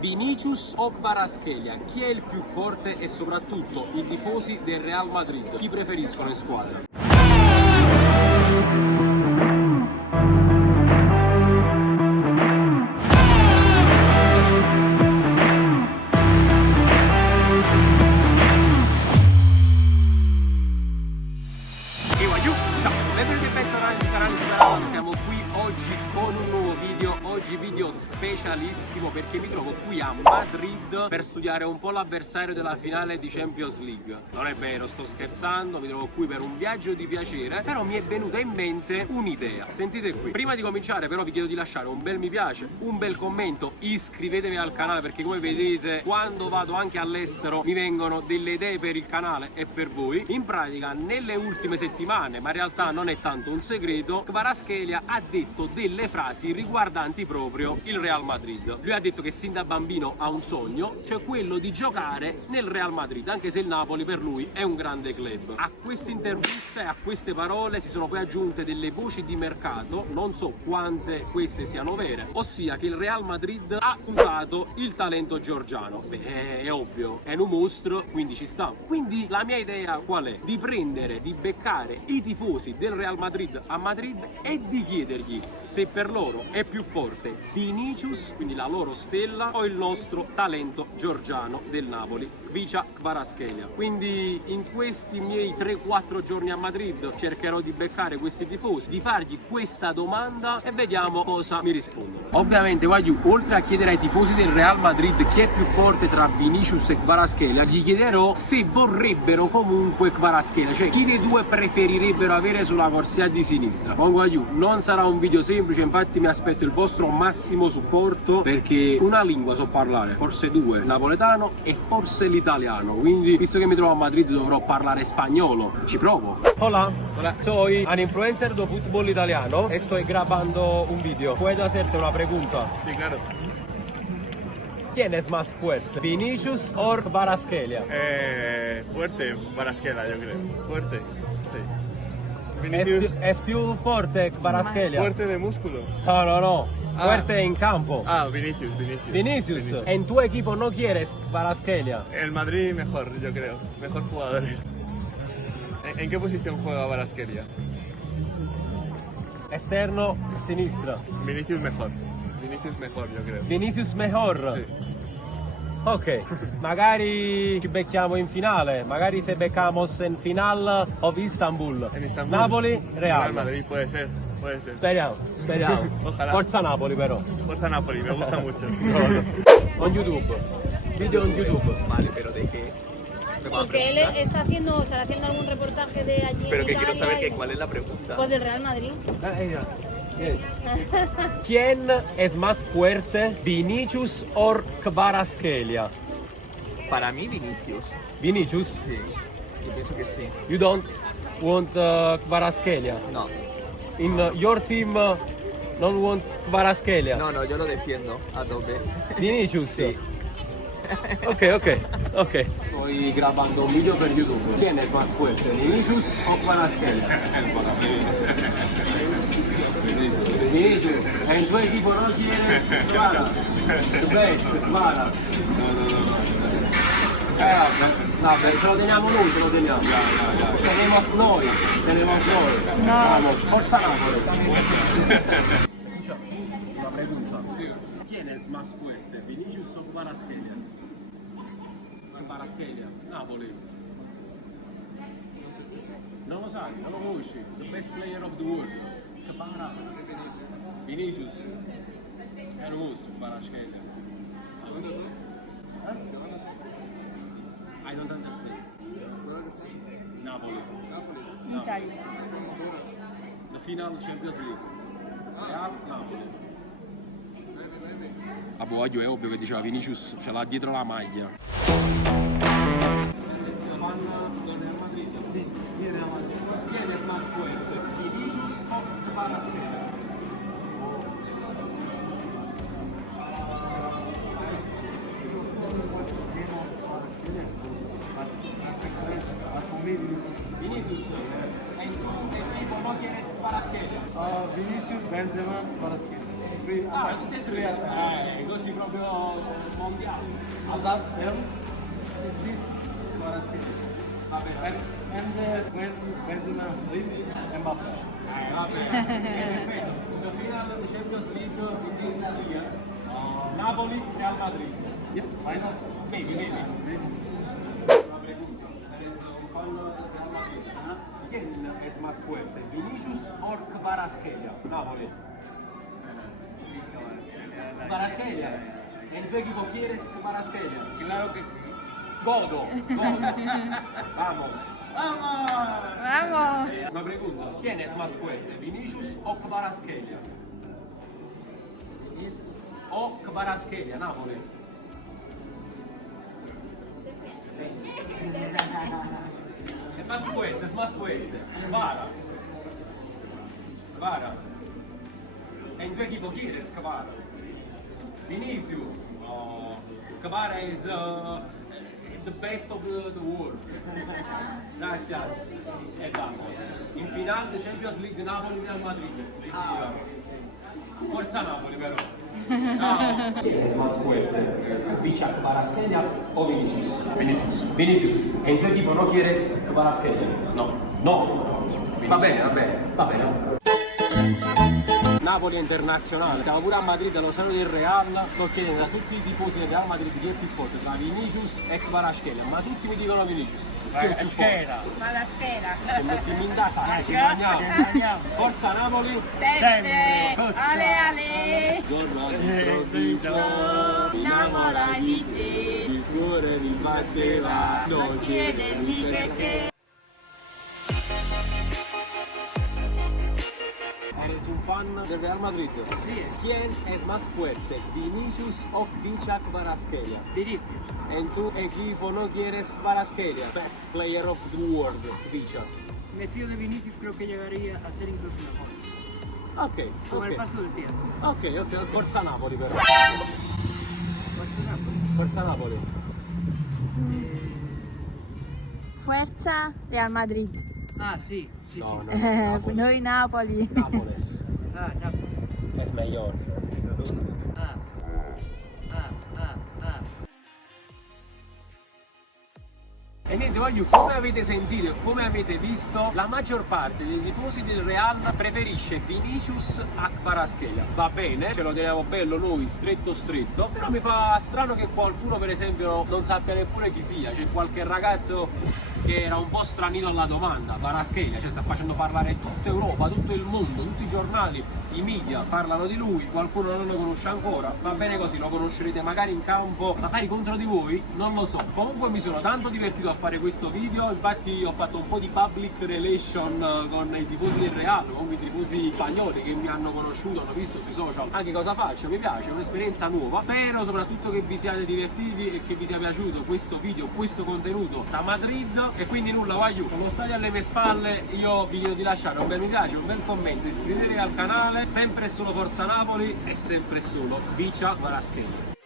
Vinicius o Kvaratskhelia? Chi è il più forte e soprattutto i tifosi del Real Madrid? Chi preferiscono in squadra? Siamo qui oggi con un nuovo video, video specialissimo perché mi trovo qui a Madrid per studiare un po' l'avversario della finale di Champions League. Non è vero, sto scherzando, mi trovo qui per un viaggio di piacere, però mi è venuta in mente un'idea. Sentite qui. Prima di cominciare però vi chiedo di lasciare un bel mi piace, un bel commento, iscrivetevi al canale perché come vedete quando vado anche all'estero mi vengono delle idee per il canale e per voi. In pratica nelle ultime settimane, ma in realtà non è tanto un segreto, Kvaratskhelia ha detto delle frasi riguardanti proprio il Real Madrid. Lui ha detto che sin da bambino ha un sogno, cioè quello di giocare nel Real Madrid, anche se il Napoli per lui è un grande club. A queste interviste e a queste parole si sono poi aggiunte delle voci di mercato, non so quante queste siano vere, ossia che il Real Madrid ha puntato il talento georgiano. Beh, è ovvio, è un mostro, quindi ci sta. Quindi la mia idea qual è? Di prendere, di beccare i tifosi del Real Madrid a Madrid e di chiedergli se per loro è più forte Vinicius, quindi la loro stella, o il nostro talento georgiano del Napoli, Khvicha Kvaratskhelia. Quindi in questi miei 3-4 giorni a Madrid cercherò di beccare questi tifosi, di fargli questa domanda e vediamo cosa mi rispondono. Ovviamente voglio, oltre a chiedere ai tifosi del Real Madrid chi è più forte tra Vinicius e Kvaratskhelia, gli chiederò se vorrebbero comunque Kvaratskhelia, cioè chi dei due preferirebbero avere sulla corsia di sinistra. Comunque non sarà un video semplice, infatti mi aspetto il vostro massimo supporto perché una lingua so parlare, forse due, napoletano e forse l'italiano, quindi visto che mi trovo a Madrid dovrò parlare spagnolo, ci provo. Hola, soy un influencer de fútbol italiano e sto grabando un video. ¿Puedo hacerte una pregunta? Sí, claro. ¿Quién es más fuerte, Vinicius o Kvaratskhelia? Fuerte, Kvaratskhelia, yo creo. Fuerte, sí. ¿Es più forte Kvaratskhelia? Fuerte de músculo. No. Fuerte en campo. Vinicius. Vinicius. ¿En tu equipo no quieres Kvaratskhelia? El Madrid mejor, yo creo. Mejor jugadores. ¿En qué posición juega Kvaratskhelia? Esterno, sinistra. Vinicius mejor, yo creo. Vinicius mejor? Sì. Ok, magari ci becchiamo in finale, magari se beccamos in finale of Istanbul. En Istanbul. Napoli, Real. Madrid, puede ser. Speriamo. Ojalá. Forza Napoli però. Forza Napoli, me gusta mucho. On YouTube. Video on YouTube. Vale, pero ¿de qué? Porque él estará haciendo algún reportaje de allí. Pero en que quiero Italia saber y- cuál es la pregunta. Pues del Real Madrid. Yes. ¿Quién es más fuerte, Vinicius o Kvaratskhelia? Para mí, Vinicius. Vinicius? Sí, yo pienso que sí. You don't want Kvaratskhelia? No, In your team non want Kvaratskhelia? no, yo lo defiendo a tope. Vinicius? Sí. Ok. Estoy grabando un video per YouTube. ¿Quién es más fuerte, Vinicius o Kvaratskhelia? Vinicius. En tu equipo no quieres Kvara. The best, Kvara. Vabbè, ce lo teniamo noi, Tenemos noi. Vamos, forza Napoli. Una pregunta. ¿Quién es más fuerte, Vinicius o Kvaratskhelia? Kvaratskhelia, Napoli. Non lo sai, non lo conosci. The best player of the world. Kvara. Vinicius. È un mostro, Kvaratskhelia. I don't understand. Napoli. Italia. The final Champions League. Real Napoli. A Boaglio è ovvio che diceva Vinicius ce l'ha dietro la maglia. ¿Quién es más fuerte? Vinicius o Kvaratskhelia? Vinicius, en tu equipo no quieres Kvaratskhelia. Vinicius, Benzema, Kvaratskhelia. three. Ah, tutti e tre. Così proprio mondiale. Hazard, Sam, Messi, Kvaratskhelia. Va bene. And when Benzema leaves, Mbappé. Va bene. Perfetto. The final of the Champions League in this year. Napoli, Real Madrid. Yes, why not? Maybe. Maybe. Una pregunta. Eres un fan de Real Madrid. ¿Quién es más fuerte? ¿Vinicius o Kvaratskhelia? Napoli. Kvaratskhelia. ¿En tu equipo quieres Kvaratskhelia? Claro que sí. Godo. Vamos. ¡Vamos! Una pregunta. ¿Quién es más fuerte? ¿Vinicius o Kvaratskhelia? O Kvaratskhelia, Napoli. Es más fuerte. Kvara. ¿En tu equipo quieres Kvara? Vinicius. No. Kvara is the best of the world. Gracias. E vamos. In final the Champions League Napoli Real Madrid. Forza Napoli però. Ciao. ¿Quién es más fuerte? ¿Vicha Kvaratskhelia o Vinicius? Vinicius. ¿En tu equipo no quieres Kvaratskhelia? No. Va bene. Napoli internazionale, siamo pure a Madrid all'Oceano del Real, sto chiedendo a tutti i tifosi del Real Madrid chi è più forte, tra Vinicius e Kvaratskhelia, ma tutti mi dicono Vinicius. Chi è più forte? Ma la scheda. Se mettiamo in casa, ci mangiamo. Forza Napoli! Sempre. Ale. Giorno all'improvviso, mi innamora di te, il cuore mi batteva, non chiedermi perché. ¿Eres un fan del Real Madrid? Sí. ¿Quién es más fuerte, Vinicius o Vicha Kvaratskhelia? Vinicius. En tu equipo no quieres Kvaratskhelia, best player of the world, Vicha. Me fío de Vinicius, creo que llegaría a ser incluso mejor. Ok, Con el ok. paso del tiempo. Ok, Forza Napoli però. Forza Napoli. Forza Napoli. Fuerza Real Madrid. Ah, sí. No, Noi Napoli. Nápoles. Ah, Napoli. Es mejor. Ah. E niente, voglio, come avete sentito e come avete visto, la maggior parte dei tifosi del Real preferisce Vinicius a Kvaratskhelia. Va bene, ce lo teniamo bello noi, stretto, però mi fa strano che qualcuno, per esempio, non sappia neppure chi sia. C'è qualche ragazzo che era un po' stranito alla domanda, Kvaratskhelia, cioè sta facendo parlare tutta Europa, tutto il mondo, tutti i giornali, i media parlano di lui, qualcuno non lo conosce ancora, va bene così, lo conoscerete magari in campo, magari contro di voi, non lo so. Comunque mi sono tanto divertito a fare questo video, infatti ho fatto un po' di public relation con i tifosi del Real, con i tifosi spagnoli che mi hanno conosciuto, hanno visto sui social anche cosa faccio, mi piace, è un'esperienza nuova, spero soprattutto che vi siate divertiti e che vi sia piaciuto questo video, questo contenuto da Madrid. E quindi nulla, voglio, con lo stadio alle mie spalle, io vi chiedo di lasciare un bel mi piace, un bel commento, iscrivetevi al canale, sempre e solo Forza Napoli e sempre e solo Vicha Kvaratskhelia.